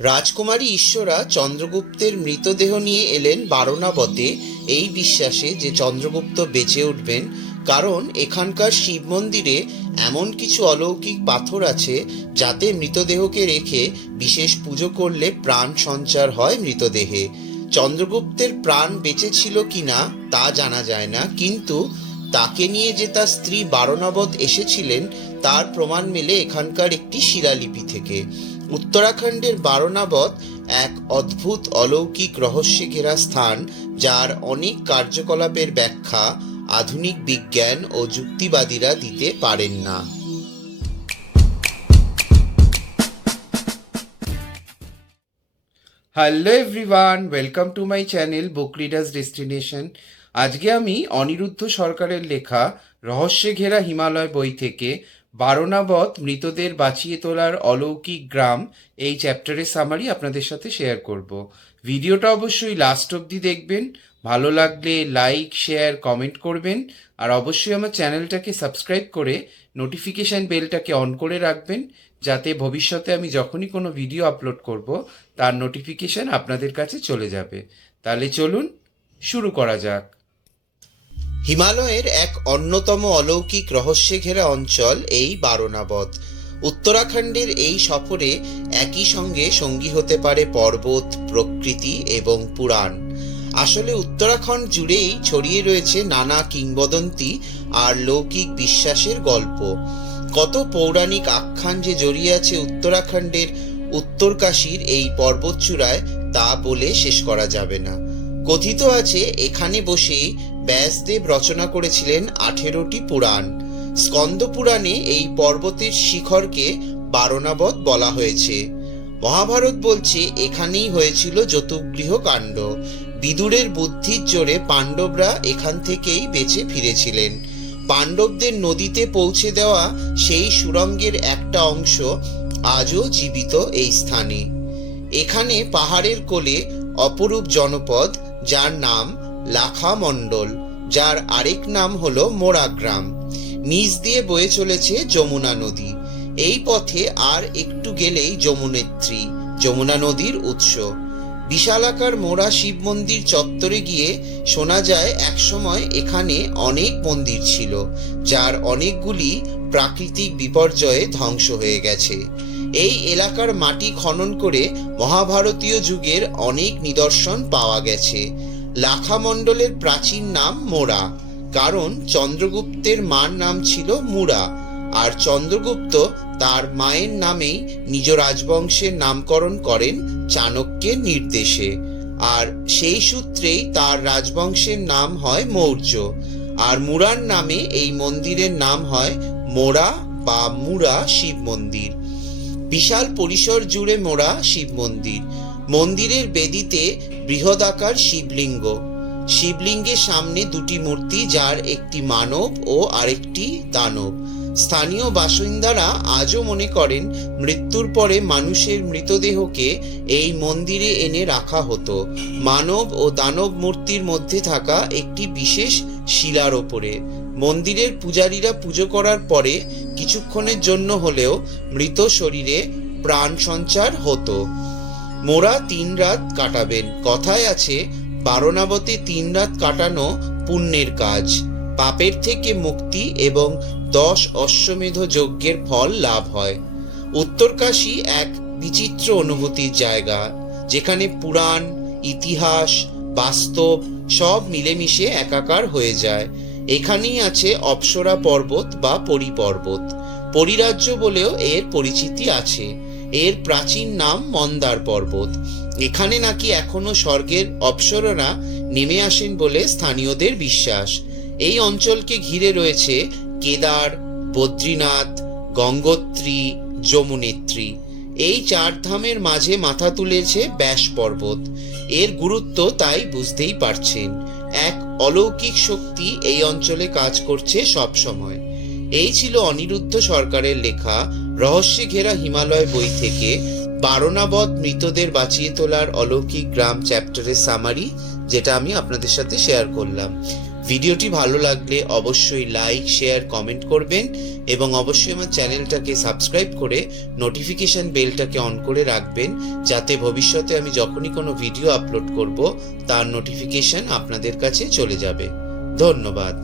রাজকুমারী ঈশ্বরা চন্দ্রগুপ্তের মৃতদেহ নিয়ে এলেন বারনাবতে এই বিশ্বাসে যে চন্দ্রগুপ্ত বেঁচে উঠবেন, কারণ এখানকার শিব মন্দিরে এমন কিছু অলৌকিক পাথর আছে যাতে মৃতদেহকে রেখে বিশেষ পুজো করলে প্রাণ সঞ্চার হয় মৃতদেহে। চন্দ্রগুপ্তের প্রাণ বেঁচে ছিল কিনা তা জানা যায় না, কিন্তু তাকে নিয়ে যে তার স্ত্রী বারনাবত এসেছিলেন তার প্রমাণ মেলে এখানকার একটি শিলালিপি থেকে। উত্তরাখণ্ডের বারনাবত এক অদ্ভুত অলৌকিক রহস্যে ঘেরা স্থান, যার অনেক কার্যকলাপের ব্যাখ্যা আধুনিক বিজ্ঞান ও যুক্তিবাদীরা দিতে পারেন না। Hello everyone, welcome to my channel book readers destination. আজকে আমি অনিরুদ্ধ সরকারের লেখা রহস্যে ঘেরা হিমালয় বই থেকে বারনাবত মৃতদের বাঁচিয়ে তোলার অলৌকিক গ্রাম এই চ্যাপ্টারের সামারি আপনাদের সাথে শেয়ার করব। ভিডিওটা অবশ্যই লাস্ট অবধি দেখবেন। ভালো লাগলে লাইক, শেয়ার, কমেন্ট করবেন, আর অবশ্যই আমার চ্যানেলটাকে সাবস্ক্রাইব করে নোটিফিকেশান বেলটাকে অন করে রাখবেন, যাতে ভবিষ্যতে আমি যখনই কোনো ভিডিও আপলোড করব তার নোটিফিকেশান আপনাদের কাছে চলে যাবে। তাহলে চলুন শুরু করা যাক। হিমালয়ের এক অন্যতম অলৌকিক রহস্যে ঘেরা অঞ্চল এই বারনাবত। উত্তরাখণ্ডের এই সফরে একই সঙ্গে সঙ্গী হতে পারে পর্বত, প্রকৃতি এবং পুরাণ। আসলে উত্তরাখণ্ড জুড়েই ছড়িয়ে রয়েছে নানা কিংবদন্তি আর লৌকিক বিশ্বাসের গল্প। কত পৌরাণিক আখ্যান যে জড়িয়ে আছে উত্তরাখণ্ডের উত্তরকাশীর এই পর্বতচূড়ায়, তা বলে শেষ করা যাবে না। কথিত আছে এখানে বসেই ব্যাসদেব রচনা করেছিলেন 18টি পুরাণ। স্কন্দ পুরাণে এই পর্বতের শিখরকে বারনাবত বলা হয়েছে। মহাভারত বলছে এখানেই হয়েছিল যতুগৃহ কাণ্ড। বিদুরের বুদ্ধির জোরে পাণ্ডবরা এখান থেকেই বেঁচে ফিরেছিলেন। পাণ্ডবদের নদীতে পৌঁছে দেওয়া সেই সুড়ঙ্গের একটা অংশ আজও জীবিত এই স্থানে। এখানে পাহাড়ের কোলে অপরূপ জনপদ, যার নাম লাখামণ্ডল, যার আরেক নাম হলো মোরা গ্রাম। নিচ দিয়ে বয়ে চলেছে যমুনা নদী। এই পথে আর একটু গেলেই যমুনেত্রী, যমুনা নদীর উৎস। বিশালাকার মোরা শিব মন্দির চত্বরে গিয়ে শোনা যায় একসময় এখানে অনেক মন্দির ছিল, যার অনেকগুলি প্রাকৃতিক বিপর্যয়ে ধ্বংস হয়ে গেছে। এই এলাকার মাটি খনন করে মহাভারতীয় যুগের অনেক নিদর্শন পাওয়া গেছে। লাখামণ্ডলের প্রাচীন নাম মোরা, কারণ চন্দ্রগুপ্তের মার নাম ছিল মুরা, আর চন্দ্রগুপ্ত তার মায়ের নামেই নিজ রাজবংশের নামকরণ করেন চাণক্যের নির্দেশে, আর সেই সূত্রেই তার রাজবংশের নাম হয় মৌর্য। আর মুরার নামে এই মন্দিরের নাম হয় মোরা বা মুরা শিব মন্দির। বিশাল পরিসর জুড়ে মোরা শিব মন্দির। মন্দিরের বেদিতে বৃহদাকার শিবলিঙ্গ। শিবলিঙ্গের সামনে দুটি মূর্তি, যার একটি মানব ও আরেকটি দানব। স্থানীয় বাসিন্দারা আজও মনে করেন মৃত্যুর পরে মানুষের মৃতদেহকে এই মন্দিরে এনে রাখা হতো মানব ও দানব মূর্তির মধ্যে থাকা একটি বিশেষ শিলার ওপরে। মন্দিরের পূজারীরা পুজো করার পরে কিছুক্ষণের জন্য হলেও মৃত শরীরে প্রাণ সঞ্চার হতো। মোরা 3 রাত কাটাবেন। কথায় আছে বারনাবতে 3 রাত কাটানো পুণ্যের কাজ, পাপের থেকে মুক্তি এবং 10 অশ্বমেধ যজ্ঞের ফল লাভ হয়। উত্তরকাশী এক বিচিত্র অনুভূতির জায়গা, যেখানে পুরাণ, ইতিহাস, বাস্তব সব মিলেমিশে একাকার হয়ে যায়। এখানেই আছে অপ্সরা পর্বত বা পরিপর্বত। পরিরাজ্য বলেও এর পরিচিতি আছে। এর প্রাচীন নাম মন্দার পর্বত। এখানে নাকি এখনো স্বর্গের অপ্সরারা নেমে আসেন বলে স্থানীয়দের বিশ্বাস। এই অঞ্চলকে ঘিরে রয়েছে কেদার, বদ্রীনাথ, গঙ্গোত্রী, যমুনেত্রী। এই 4 ধামের মাঝে মাথা তুলেছে ব্যাস পর্বত। এর গুরুত্ব তাই বুঝতেই পারছেন। এক অলৌকিক শক্তি এই অঞ্চলে কাজ করছে সব সময়। এই ছিল অনিরুদ্ধ সরকারের লেখা রহস্যে ঘেরা হিমালয় বই থেকে বারনাবত মৃতদের বাঁচিয়ে তোলার অলৌকিক গ্রাম চ্যাপ্টারের সামারি, যেটা আমি আপনাদের সাথে শেয়ার করলাম। ভিডিওটি ভালো লাগলে অবশ্যই লাইক, শেয়ার, কমেন্ট করবেন এবং অবশ্যই আমার চ্যানেলটাকে সাবস্ক্রাইব করে নোটিফিকেশন বেলটাকে অন করে রাখবেন, যাতে ভবিষ্যতে আমি যখনই কোনো ভিডিও আপলোড করব তার নোটিফিকেশন আপনাদের কাছে চলে যাবে। ধন্যবাদ।